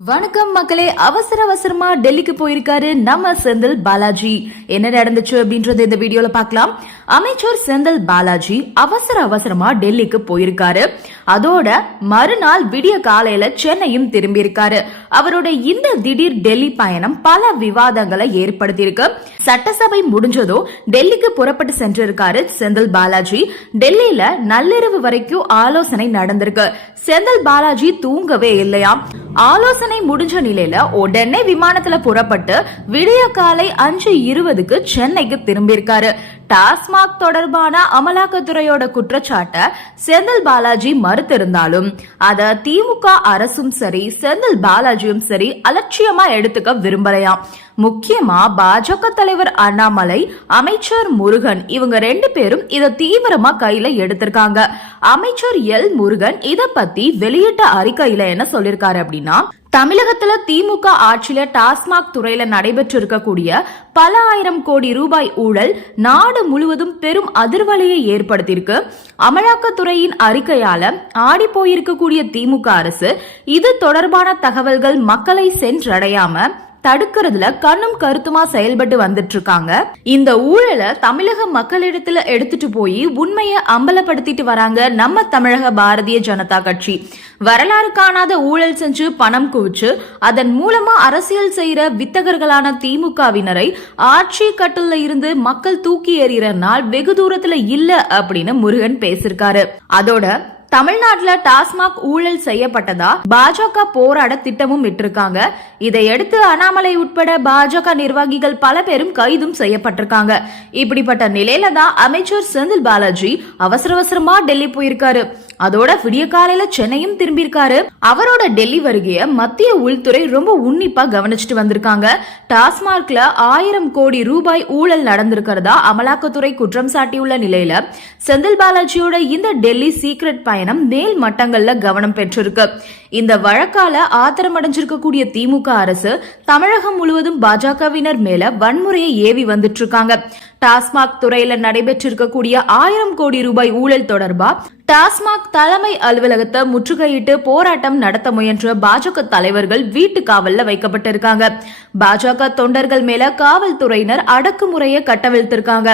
வணக்கம் மக்களே, அவசரமா டெல்லிக்கு போயிருக்காரு நம்ம செந்தில் பாலாஜி. என்ன நடந்துச்சு அப்படின்றது இந்த வீடியோல பார்க்கலாம். அமைச்சர் செந்தில் பாலாஜி அவசரமா டெல்லிக்கு போயிருக்காரு. அதோட மறுநாள் விடிய காலையில சென்னையும் திரும்பி இருக்காரு. அவரோட இந்த திடீர் டெல்லி பயணம் பல விவாதங்களை ஏற்படுத்தியிருக்கு. சட்டசபை முடிஞ்சதோ டெல்லிக்கு புறப்பட்டு சென்றிருக்காரு செந்தில் பாலாஜி. டெல்லியில நள்ளிரவு வரைக்கும் ஆலோசனை நடந்திருக்கு. செந்தில் பாலாஜி தூங்கவே இல்லையா. ஆலோசனை முடிஞ்ச நிலையில உடனே விமானத்துல புறப்பட்டு விடிய காலை 5:20க்கு சென்னைக்கு திரும்பி இருக்காரு. டாஸ்மாக் தொடர்பான அமலாக்கத்துறையோட குற்றச்சாட்டை செந்தில் பாலாஜி மறுத்திருந்தாலும் அத திமுக அரசும் சரி செந்தில் பாலாஜியும் சரி அலட்சியமா எடுத்துக்க விரும்பலையாம். முக்கியமா பாஜக தலைவர் அண்ணாமலை, அமைச்சர் முருகன் இவங்க 2 பேரும் இத தீவிரமா கையில எடுத்திருக்காங்க. அமைச்சர் எல் முருகன் இத பத்தி வெளியிட்ட அறிக்கையில என்ன சொல்லிருக்காரு அப்படின்னா, தமிழகத்துல திமுக ஆட்சியில டாஸ்மாக் துறையில நடைபெற்று இருக்கக்கூடிய பல ஆயிரம் கோடி ரூபாய் ஊழல் நாடு முழுவதும் பெரும் அதிர்வலையை ஏற்படுத்தியிருக்கு. அமலாக்கத்துறையின் அறிக்கையால ஆடி போயிருக்கக்கூடிய திமுக அரசு இது தொடர்பான தகவல்கள் மக்களை சென்றடையாம தடுக்கிறதுல கண்ணும் கருத்துமா செயல்பட்டு வந்துட்டு இருக்காங்க. இந்த ஊழலை தமிழக மக்களிடத்துல எடுத்துட்டு போய் உண்மையை அம்பலப்படுத்திட்டு வராங்க நம்ம தமிழக பாரதிய ஜனதா கட்சி. வரலாறு காணாத ஊழல் செஞ்சு பணம் குவிச்சு அதன் மூலமா அரசியல் செய்யற வித்தகர்களான திமுகவினரை ஆட்சி கட்டில இருந்து மக்கள் தூக்கி எறிகிற நாள் வெகு தூரத்துல இல்ல அப்படின்னு முருகன் பேசிருக்காரு. அதோட தமிழ்நாட்டுல டாஸ்மாக் ஊழல் செய்யப்பட்டதா பாஜக போராட திட்டமும் விட்டிருக்காங்க. இதையடுத்து அண்ணாமலை உட்பட பாஜக நிர்வாகிகள் பல பேரும் கைதும் செய்யப்பட்டிருக்காங்க. இப்படிப்பட்ட நிலையில தான் அமைச்சர் செந்தில் பாலாஜி அவசரமா டெல்லி போயிருக்காரு. அதோட விடிய காலையில சென்னையும் திரும்பி இருக்காரு. அவரோட டெல்லி வருகைய மத்திய உள்துறை ரொம்ப உன்னிப்பா கவனிச்சுட்டு வந்திருக்காங்க. டாஸ்மாக்ல 1000 கோடி ரூபாய் ஊழல் நடந்திருக்கிறதா அமலாக்கத்துறை குற்றம் சாட்டியுள்ள நிலையில செந்தில் பாலாஜியோட இந்த டெல்லி சீக்ரெட் பயணம் மேல் மட்டங்கள்ல கவனம் பெற்றிருக்கு. இந்த வழக்கால ஆத்திரமடைஞ்சிருக்கக்கூடிய திமுக அரசு தமிழகம் முழுவதும் பாஜகவினர் மேல வன்முறையை ஏவி வந்துட்டு இருக்காங்க. டாஸ்மாக் துறையில நடைபெற்றிருக்கக்கூடிய 1000 கோடி ரூபாய் ஊழல் தொடர்பா டாஸ்மாக் தலைமை அலுவலகத்தை முற்றுகையிட்டு போராட்டம் நடத்த முயன்ற பாஜக தலைவர்கள் வீட்டு காவல்ல வைக்கப்பட்டிருக்காங்க. பாஜக தொண்டர்கள் மேல காவல்துறையினர் அடக்குமுறையை கட்டவிழ்த்திருக்காங்க.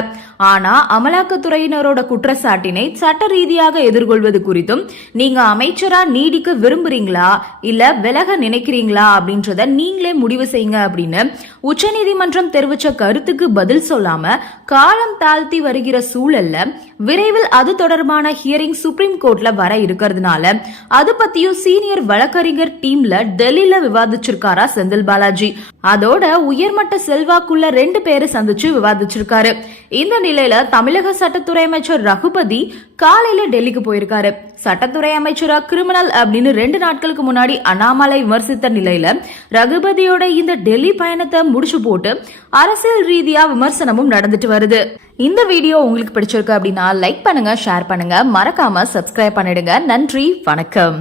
ஆனா அமலாக்கத்துறையினரோட குற்றச்சாட்டினை சட்ட ரீதியாக எதிர்கொள்வது குறித்தும் நீங்க அமைச்சரா நீடிக்க விரும்புறீங்களா இல்ல விலக நினைக்கிறீங்களா அப்படின்றத நீங்களே முடிவு செய்யுங்க அப்படின்னு உச்சநீதிமன்றம் தெரிவிச்ச கருத்துக்கு பதில் சொல்லாம காலம் தாழ்த்தி வருகிற சூழல்ல விரைவில் அது தொடர்பான ஹியரிங் சுப்ரீம் கோர்ட்ல வர இருக்கிறதுனால அது பத்தியும் சீனியர் வழக்கறிஞர் டீம்ல டெல்லியில விவாதிச்சிருக்காரா செந்தில் பாலாஜி. அதோட உயர்மட்ட செல்வாக்குள்ள 2 பேரை சந்திச்சு விவாதிச்சிருக்காரு. இந்த நிலையில தமிழக சட்டத்துறை அமைச்சர் ரகுபதி காலையில டெல்லிக்கு போயிருக்காரு. சட்டத்துறை அமைச்சரா கிரிமினல் அப்படின்னு 2 நாட்களுக்கு முன்னாடி அண்ணாமலை விமர்சித்த நிலையில ரகுபதியோட இந்த டெல்லி பயணத்தை முடிச்சு போட்டு அரசியல் ரீதியா விமர்சனமும் நடந்துட்டு வருது. இந்த வீடியோ உங்களுக்கு பிடிச்சிருக்கு அப்படின்னா லைக் பண்ணுங்க, ஷேர் பண்ணுங்க, மறக்காம சப்ஸ்கிரைப் பண்ணிடுங்க. நன்றி, வணக்கம்.